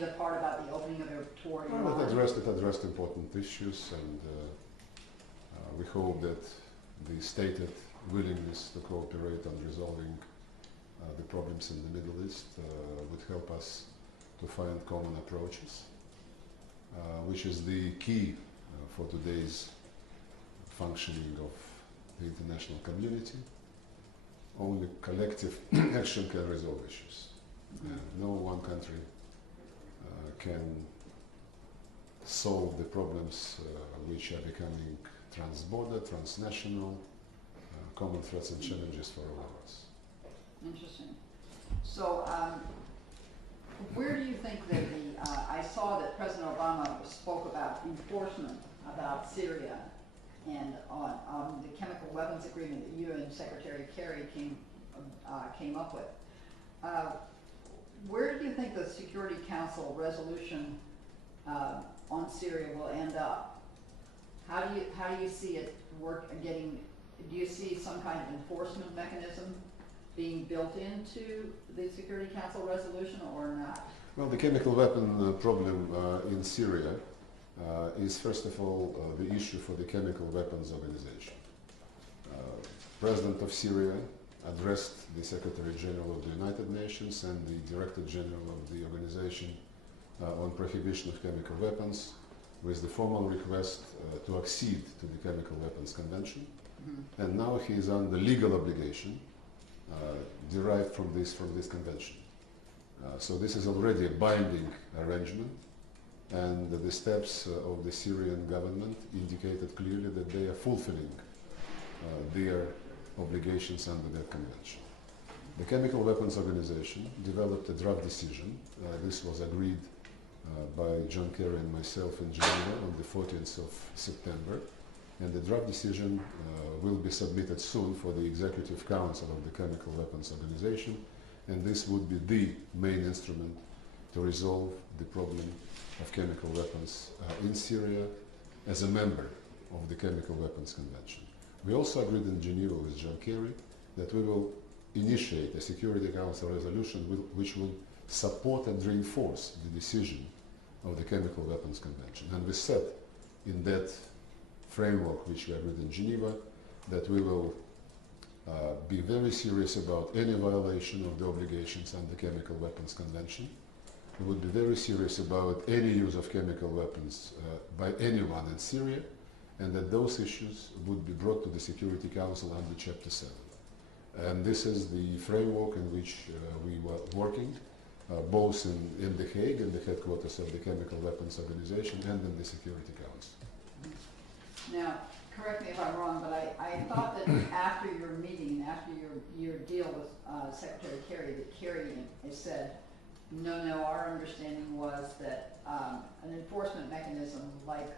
the part about the opening of a toward Iran? Well, it addressed important issues, and we hope that the stated willingness to cooperate on resolving the problems in the Middle East would help us to find common approaches, which is the key for today's functioning of the international community. Only collective action can resolve issues. No one country can solve the problems which are becoming transborder, transnational, common threats and challenges for all of us. Interesting. So, where do you think that I saw that President Obama spoke about enforcement about Syria and on the chemical weapons agreement that you and Secretary Kerry came up with. Where do you think the Security Council resolution on Syria will end up? How do you see it getting? Do you see some kind of enforcement mechanism being built into the Security Council resolution or not? Well, the chemical weapon problem in Syria is first of all the issue for the Chemical Weapons Organization. President of Syria addressed the Secretary General of the United Nations and the Director General of the Organization on Prohibition of Chemical Weapons with the formal request to accede to the Chemical Weapons Convention. Mm-hmm. And now he is under legal obligation derived from this convention. So this is already a binding arrangement, and the steps of the Syrian government indicated clearly that they are fulfilling their obligations under that convention. The Chemical Weapons Organization developed a draft decision. This was agreed by John Kerry and myself in Geneva on the 14th of September, and the draft decision will be submitted soon for the Executive Council of the Chemical Weapons Organization, and this would be the main instrument to resolve the problem of chemical weapons in Syria as a member of the Chemical Weapons Convention. We also agreed in Geneva with John Kerry that we will initiate a Security Council resolution which will support and reinforce the decision of the Chemical Weapons Convention. And we said in that framework which we agreed in Geneva that we will be very serious about any violation of the obligations under the Chemical Weapons Convention. We would be very serious about any use of chemical weapons by anyone in Syria, and that those issues would be brought to the Security Council under Chapter 7. And this is the framework in which we were working, both in The Hague, in the headquarters of the Chemical Weapons Organization, and in the Security Council. Now, correct me if I'm wrong, but I thought that after your meeting, after your deal with Secretary Kerry, that Kerry has said, no, our understanding was that an enforcement mechanism like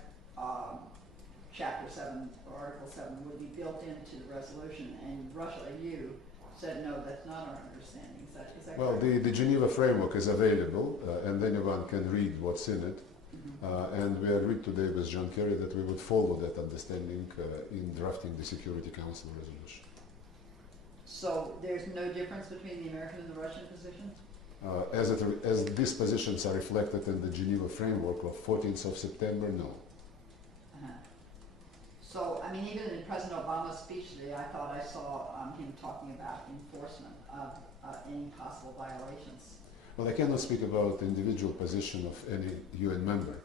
Chapter 7 or Article 7 would be built into the resolution, and Russia, you said, no, that's not our understanding. Is that well, correct? the Geneva framework is available, and anyone can read what's in it. And we agreed today with John Kerry that we would follow that understanding in drafting the Security Council resolution. So there's no difference between the American and the Russian position? As these positions are reflected in the Geneva framework of 14th of September, no. So, I mean, even in President Obama's speech today, I thought I saw him talking about enforcement of any possible violations. Well, I cannot speak about the individual position of any UN member.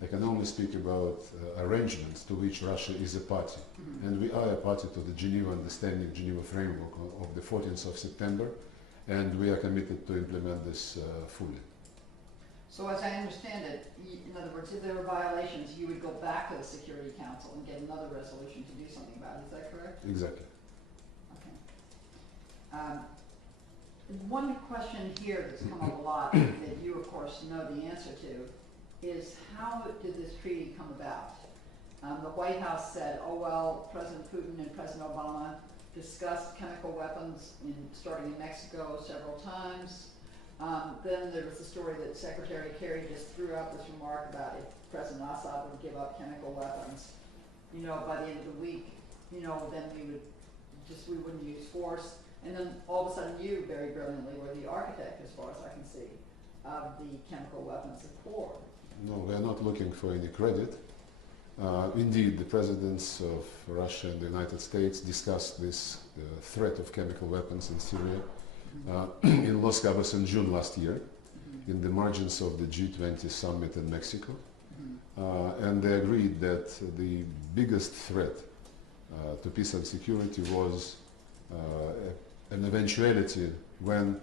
I can only speak about arrangements to which Russia is a party. And we are a party to the Geneva Understanding, Geneva Framework of the 14th of September, and we are committed to implement this fully. So as I understand it, in other words, if there were violations, you would go back to the Security Council and get another resolution to do something about it. Is that correct? Exactly. Okay. One question here that's come up a lot that you, of course, know the answer to is how did this treaty come about? The White House said, oh, well, President Putin and President Obama discussed chemical weapons starting in Mexico several times. Then there was the story that Secretary Kerry just threw out this remark about if President Assad would give up chemical weapons, by the end of the week, then we wouldn't use force. And then all of a sudden you, very brilliantly, were the architect, as far as I can see, of the chemical weapons accord. No, we are not looking for any credit. Indeed, the presidents of Russia and the United States discussed this threat of chemical weapons in Syria in Los Cabos in June last year, in the margins of the G20 summit in Mexico. And they agreed that the biggest threat to peace and security was an eventuality when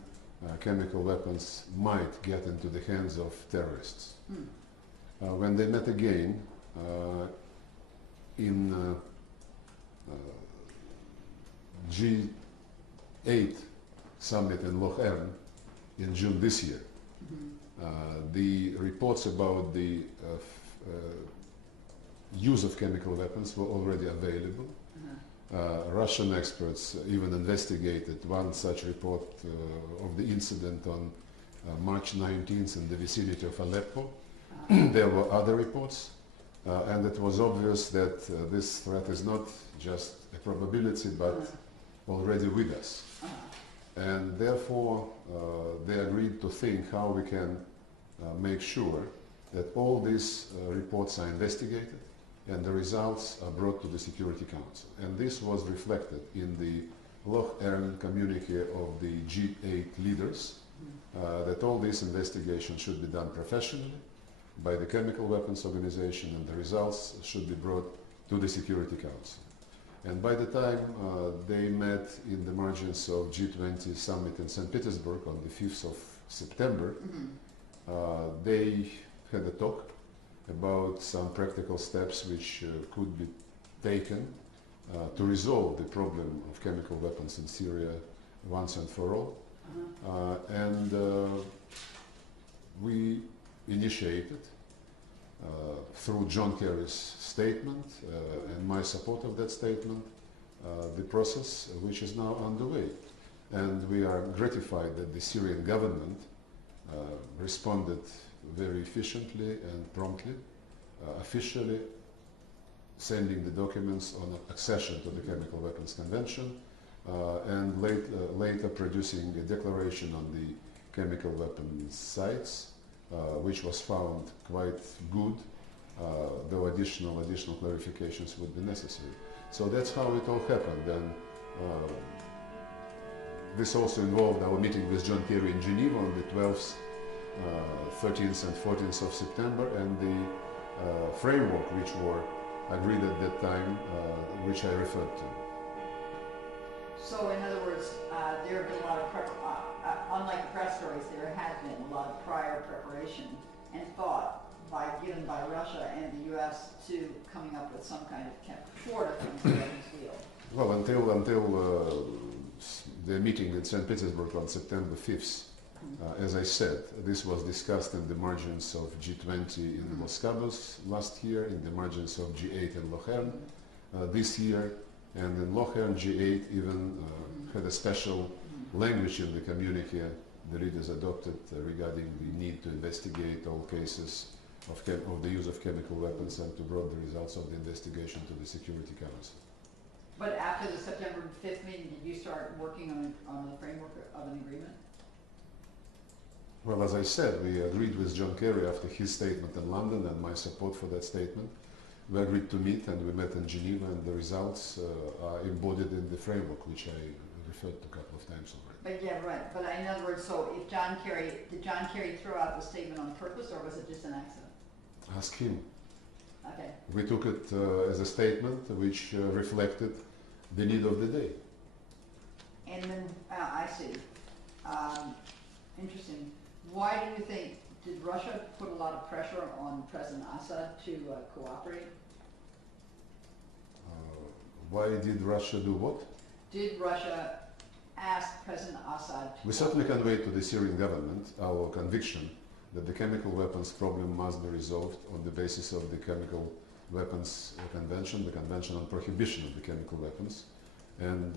chemical weapons might get into the hands of terrorists. When they met again in G8 summit in Loch Ern in June this year, the reports about the use of chemical weapons were already available. Russian experts even investigated one such report of the incident on March 19th in the vicinity of Aleppo. There were other reports, and it was obvious that this threat is not just a probability but already with us. And therefore they agreed to think how we can make sure that all these reports are investigated and the results are brought to the Security Council. And this was reflected in the Loch Ern communique of the G8 leaders, that all this investigation should be done professionally by the Chemical Weapons Organization, and the results should be brought to the Security Council. And by the time they met in the margins of G20 summit in St. Petersburg on the 5th of September, they had a talk about some practical steps which could be taken to resolve the problem of chemical weapons in Syria once and for all. And we initiated, through John Kerry's statement and my support of that statement, the process which is now underway. And we are gratified that the Syrian government responded very efficiently and promptly, officially sending the documents on accession to the Chemical Weapons Convention, and later producing a declaration on the chemical weapons sites, which was found quite good, though additional clarifications would be necessary. So that's how it all happened. And this also involved our meeting with John Kerry in Geneva on the 12th, 13th and 14th of September, and the framework which were agreed at that time, which I referred to. So in other words, there have been a lot of, unlike the press stories, there has been a lot of prior preparation and thought given by Russia and the U.S. to coming up with some kind of toward a chemical weapons deal. Well, until the meeting in St. Petersburg on September 5th, as I said, this was discussed in the margins of G20 in Los Cabos last year, in the margins of G8 in Loch Ern this year, and in Loch Ern G8 even had a special language in the communique the leaders adopted regarding the need to investigate all cases of the use of chemical weapons and to bring the results of the investigation to the Security Council. But after the September 5th meeting, did you start working on the framework of an agreement? Well, as I said, we agreed with John Kerry after his statement in London and my support for that statement. We agreed to meet, and we met in Geneva, and the results are embodied in the framework, which I referred to a couple of times already. But yeah, right. But in other words, so if did John Kerry throw out the statement on purpose, or was it just an accident? Ask him. Okay. We took it as a statement which reflected the need of the day. And then, I see. Interesting. Why do you think, did Russia put a lot of pressure on President Assad to cooperate? Why did Russia do what? Did Russia ask President Assad to... We certainly conveyed to the Syrian government our conviction that the chemical weapons problem must be resolved on the basis of the Chemical Weapons Convention, the Convention on Prohibition of the Chemical Weapons. And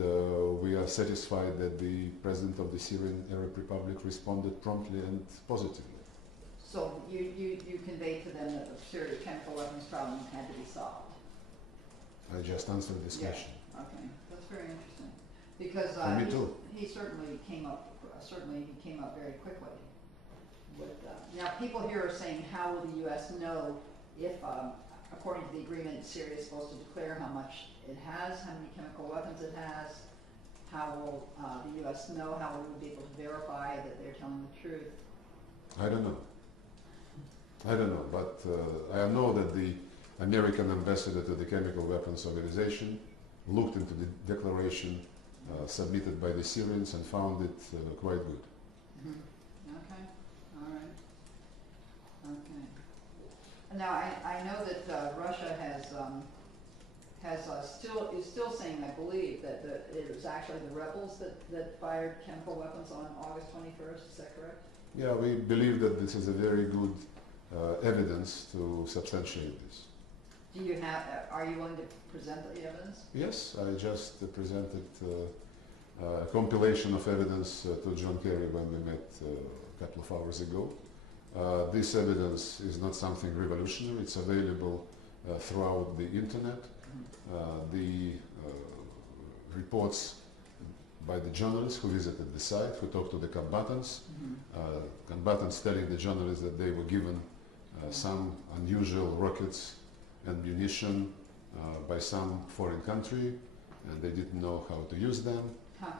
we are satisfied that the President of the Syrian Arab Republic responded promptly and positively. So you conveyed to them that the Syrian chemical weapons problem had to be solved? I just answered this question. Okay, that's very interesting. Because me too. he certainly came up very quickly now people here are saying, how will the U.S. know if, according to the agreement, Syria is supposed to declare how much it has, how many chemical weapons it has? How will the U.S. know? How will we be able to verify that they're telling the truth? I don't know. I don't know, but I know that the American ambassador to the Chemical Weapons Organization looked into the declaration submitted by the Syrians and found it quite good. Mm-hmm. Okay, all right. Okay. Now I know that Russia is still saying, I believe, that it was actually the rebels that fired chemical weapons on August 21st. Is that correct? Yeah, we believe that this is a very good evidence to substantiate this. Do you have? Are you willing to present the evidence? Yes, I just presented a compilation of evidence to John Kerry when we met a couple of hours ago. This evidence is not something revolutionary. It's available throughout the internet. The reports by the journalists who visited the site, who talked to the combatants, combatants telling the journalists that they were given some unusual rockets and munition by some foreign country, and they didn't know how to use them.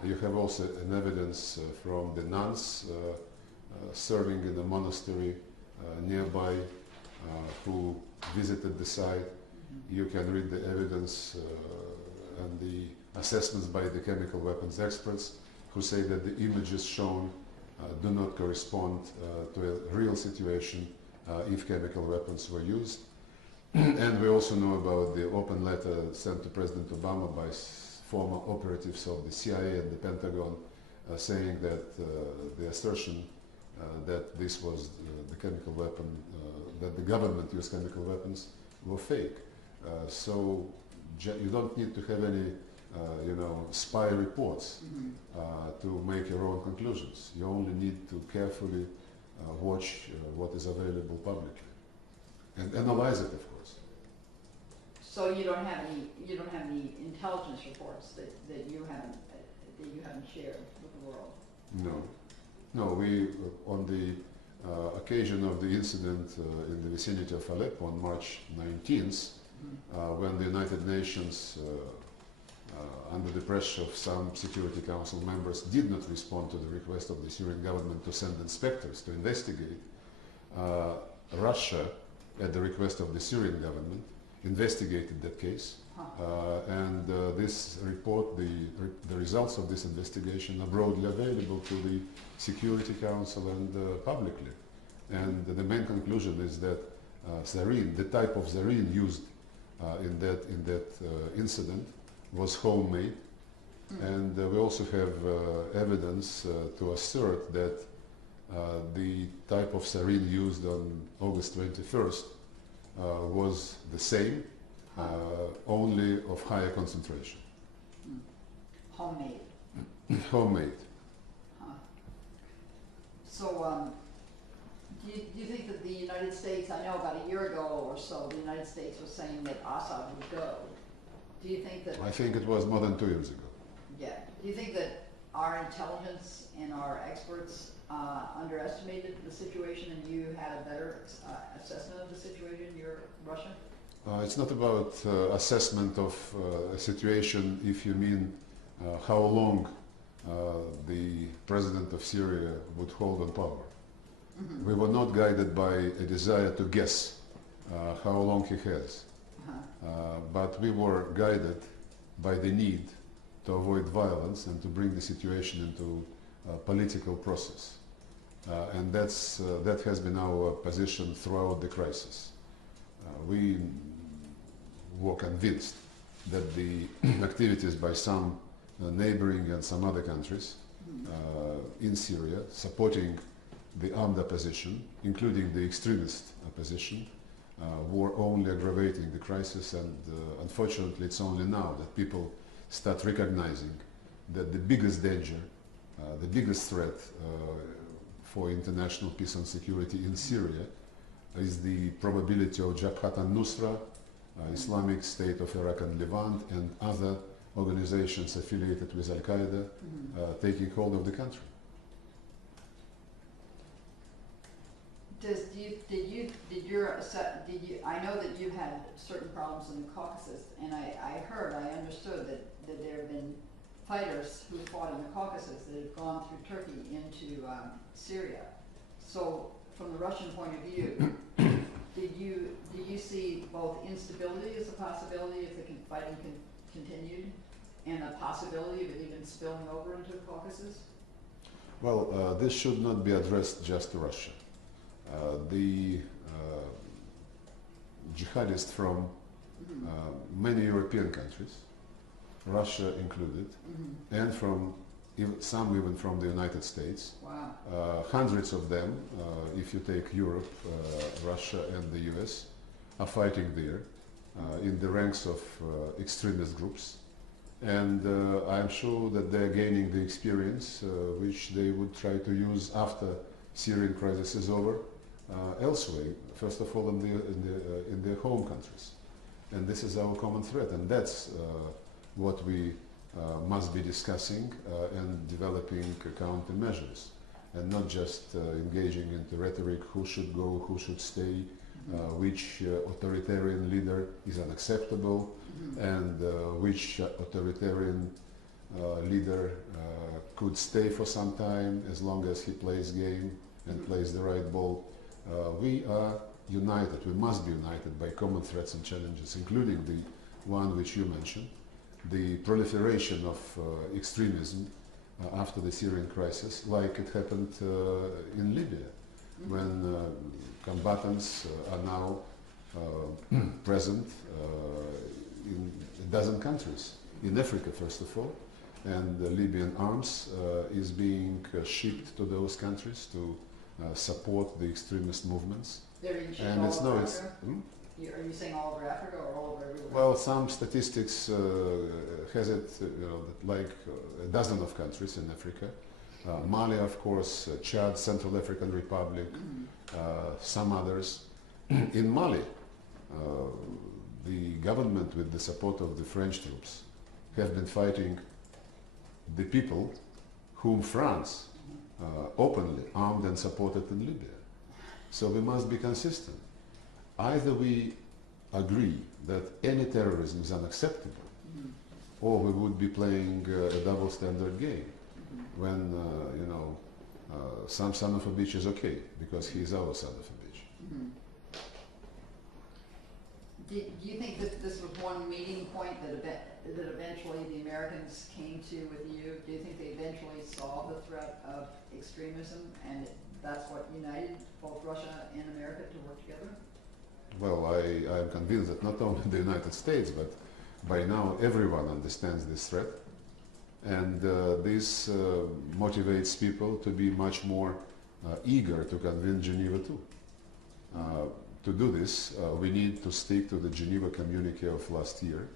You have also an evidence from the nuns serving in a monastery nearby who visited the site. You can read the evidence and the assessments by the chemical weapons experts who say that the images shown do not correspond to a real situation if chemical weapons were used. And we also know about the open letter sent to President Obama by former operatives of the CIA and the Pentagon saying that the assertion that this was the chemical weapon, that the government used chemical weapons, were fake. So you don't need to have any spy reports to make your own conclusions. You only need to carefully watch what is available publicly and analyze it, of course. So you don't have any intelligence reports that you haven't shared with the world? No, no. We on the occasion of the incident in the vicinity of Aleppo on March 19th, when the United Nations, under the pressure of some Security Council members, did not respond to the request of the Syrian government to send inspectors to investigate, Russia, at the request of the Syrian government, investigated that case. And this report, the results of this investigation are broadly available to the Security Council and publicly. And the main conclusion is that sarin, the type of sarin used in that incident, was homemade. And we also have evidence to assert that the type of sarin used on August 21st was the same, only of higher concentration. Homemade. Homemade. So do you think that the United States, I know about a year ago or so, the United States was saying that Assad would go. Do you think that... I think it was more than 2 years ago. Yeah. Do you think that our intelligence and our experts underestimated the situation and you had a better assessment of the situation, Russia? It's not about assessment of a situation if you mean how long the president of Syria would hold on power. We were not guided by a desire to guess how long he has, but we were guided by the need to avoid violence and to bring the situation into a political process. And that has been our position throughout the crisis. We were convinced that the activities by some neighboring and some other countries in Syria supporting the armed opposition, including the extremist opposition, were only aggravating the crisis, and unfortunately it's only now that people start recognizing that the biggest danger, the biggest threat for international peace and security in Syria is the probability of Jabhat al-Nusra, Islamic State of Iraq and Levant, and other organizations affiliated with Al-Qaeda taking hold of the country. I know that you had certain problems in the Caucasus, and I understood that there have been fighters who fought in the Caucasus that have gone through Turkey into Syria. So, from the Russian point of view, did you see both instability as a possibility if the fighting continued, and a possibility of it even spilling over into the Caucasus? Well, this should not be addressed just to Russia. The jihadists from many European countries, Russia included, and from some even from the United States. Wow. Hundreds of them, if you take Europe, Russia and the US, are fighting there in the ranks of extremist groups. And I'm sure that they're gaining the experience which they would try to use after Syrian crisis is over elsewhere, first of all in their home countries. And this is our common threat, and that's what we must be discussing and developing countermeasures, and not just engaging into rhetoric, who should go, who should stay, which authoritarian leader is unacceptable, and which authoritarian leader could stay for some time as long as he plays game and plays the right ball. We are united, we must be united by common threats and challenges, including the one which you mentioned, the proliferation of extremism after the Syrian crisis, like it happened in Libya, when combatants are now present in a dozen countries, in Africa first of all, and the Libyan arms is being shipped to those countries to support the extremist movements. They're being shipped all over Africa? Are you saying all over Africa or all over everywhere? Well, some statistics has it like a dozen of countries in Africa. Mali, of course, Chad, Central African Republic, some others. In Mali, the government, with the support of the French troops, have been fighting the people whom France openly armed and supported in Libya. So we must be consistent. Either we agree that any terrorism is unacceptable, or we would be playing a double standard game when, some son of a bitch is okay, because he is our son of a bitch. Do you think that this was one meeting point that eventually the Americans came to with you? Do you think they eventually saw the threat of extremism, and that's what united both Russia and America to work together? Well, I am convinced that not only the United States, but by now everyone understands this threat, and this motivates people to be much more eager to convince Geneva too. To do this, we need to stick to the Geneva Communique of last year,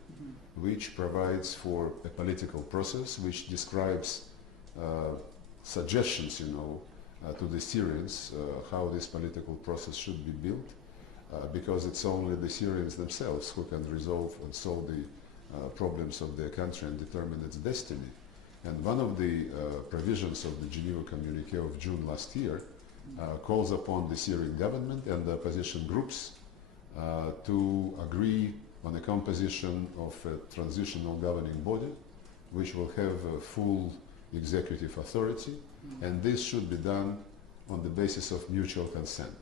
which provides for a political process, which describes suggestions, to the Syrians how this political process should be built, because it's only the Syrians themselves who can resolve and solve the problems of their country and determine its destiny. And one of the provisions of the Geneva Communique of June last year calls upon the Syrian government and the opposition groups to agree on the composition of a transitional governing body, which will have a full executive authority, and this should be done on the basis of mutual consent.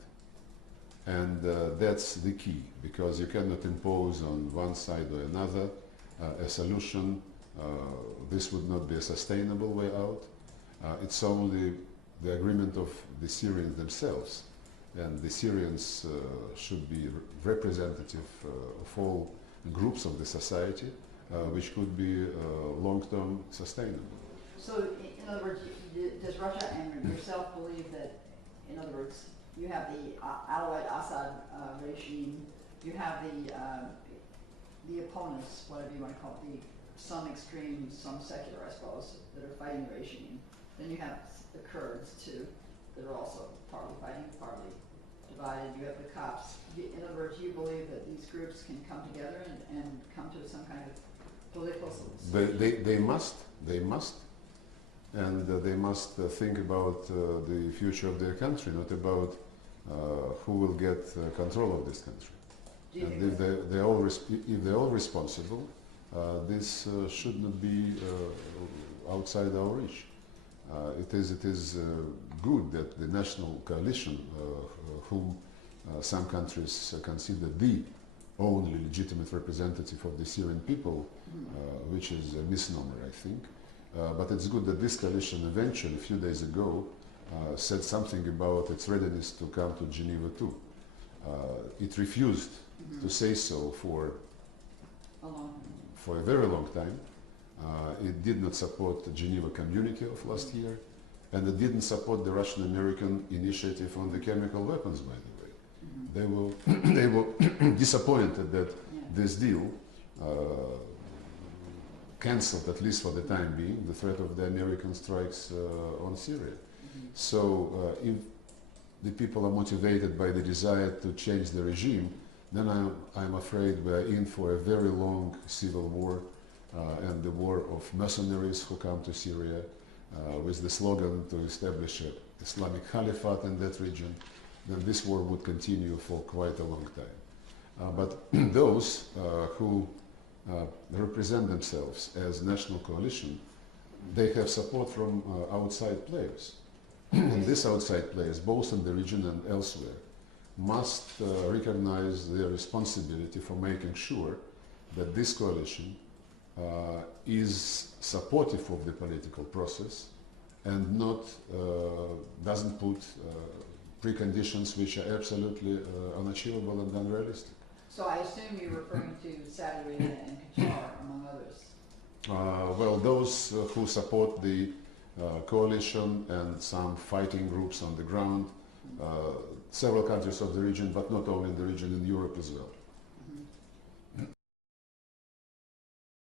And that's the key, because you cannot impose on one side or another a solution. This would not be a sustainable way out. It's only the agreement of the Syrians themselves, and the Syrians should be representative of all groups of the society, which could be long-term sustainable. So, in other words, does Russia and yourself believe that, in other words, you have the Alawite Assad regime, you have the opponents, whatever you want to call it, some extreme, some secular, I suppose, that are fighting the regime. Then you have the Kurds, too, that are also partly fighting, partly divided. You have the Copts. In other words, you believe that these groups can come together and come to some kind of political solution? They must, and they must think about the future of their country, not about who will get control of this country. Do you And think if that- they're all responsible, this should not be outside our reach. It is good that the national coalition, whom some countries consider the only legitimate representative of the Syrian people, which is a misnomer, I think. But it's good that this coalition eventually, a few days ago, said something about its readiness to come to Geneva too. It refused to say so for a very long time. It did not support the Geneva Communique of last year, and it didn't support the Russian-American initiative on the chemical weapons, by the way. They were disappointed that this deal cancelled, at least for the time being, the threat of the American strikes on Syria. So if the people are motivated by the desire to change the regime, then I'm afraid we're in for a very long civil war, and the war of mercenaries who come to Syria with the slogan to establish an Islamic Caliphate in that region. Then this war would continue for quite a long time. But those who represent themselves as national coalition, they have support from outside players. And these outside players, both in the region and elsewhere, must recognize their responsibility for making sure that this coalition is supportive of the political process and not doesn't put preconditions which are absolutely unachievable and unrealistic. So I assume you're referring to Saudi Arabia and Qatar, among others. Well, those who support the coalition and some fighting groups on the ground, several countries of the region, but not only in the region, in Europe as well.